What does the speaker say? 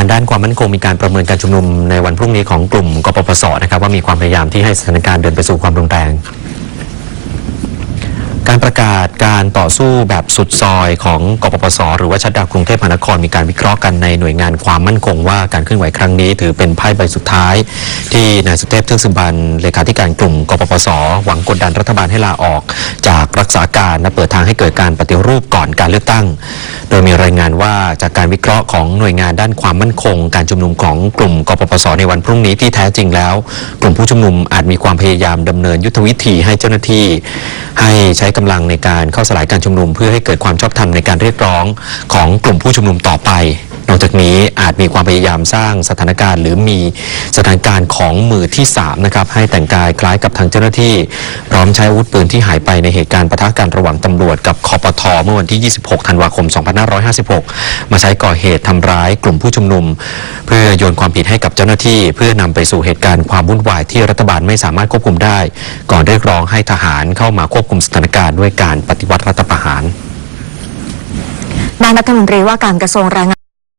านด้านความมั่นคงมีการประเมินการชุมนุมในวันพรุ่งนี้ของกลุ่มกปปสนะครับว่ามีความพยายามที่ให้สถานการณ์เดินไปสู่ความรุนแรง การประกาศการต่อสู้แบบสุดซอยของกปปส หรือว่าชัดดาวกรุงเทพมหานคร มีการวิเคราะห์กันในหน่วยงานความมั่นคงว่าการเคลื่อนไหวครั้งนี้ ถือเป็นไพ่ใบสุดท้าย ที่นายสุเทพเทือกสุบรรณเลขาธิการกลุ่มกปปส หวังกดดันรัฐบาลให้ลาออก จากรักษาการและเปิดทางให้เกิดการปฏิรูปก่อนการเลือกตั้ง โดยมีรายงานว่าจากการวิเคราะห์ของหน่วยงานด้านความมั่นคง การชุมนุมของกลุ่มกปปส ในวันพรุ่งนี้ที่แท้จริงแล้ว กลุ่มผู้ชุมนุมอาจมีความพยายามดำเนินยุทธวิธีให้เจ้าหน้าที่ ให้ใช้กำลังในการเข้าสลายการชุมนุม เพื่อให้เกิดความชอบธรรมในการเรียกร้องของกลุ่มผู้ชุมนุมต่อไป นอกจากนี้อาจมีความพยายามสร้างสถานการณ์ หรือมีสถานการณ์ของมือที่3นะครับให้แต่งกายคล้ายกับทางเจ้าหน้าที่ พร้อมใช้อาวุธปืนที่หายไปในเหตุการณ์ปะทะกันระหว่างตำรวจกับคอปทเมื่อวันที่ 26 ธันวาคม 2556 มาใช้ก่อเหตุทำร้ายกลุ่มผู้ชุมนุม เพื่อโยนความผิดให้กับเจ้าหน้าที่ เพื่อนำไปสู่เหตุการณ์ความวุ่นวายที่รัฐบาลไม่สามารถควบคุมได้ ก่อนเรียกร้องให้ทหารเข้ามาควบคุมสถานการณ์ด้วยการปฏิวัติรัฐประหารนายรัฐมนตรีว่าการกระทรวงแรงงาน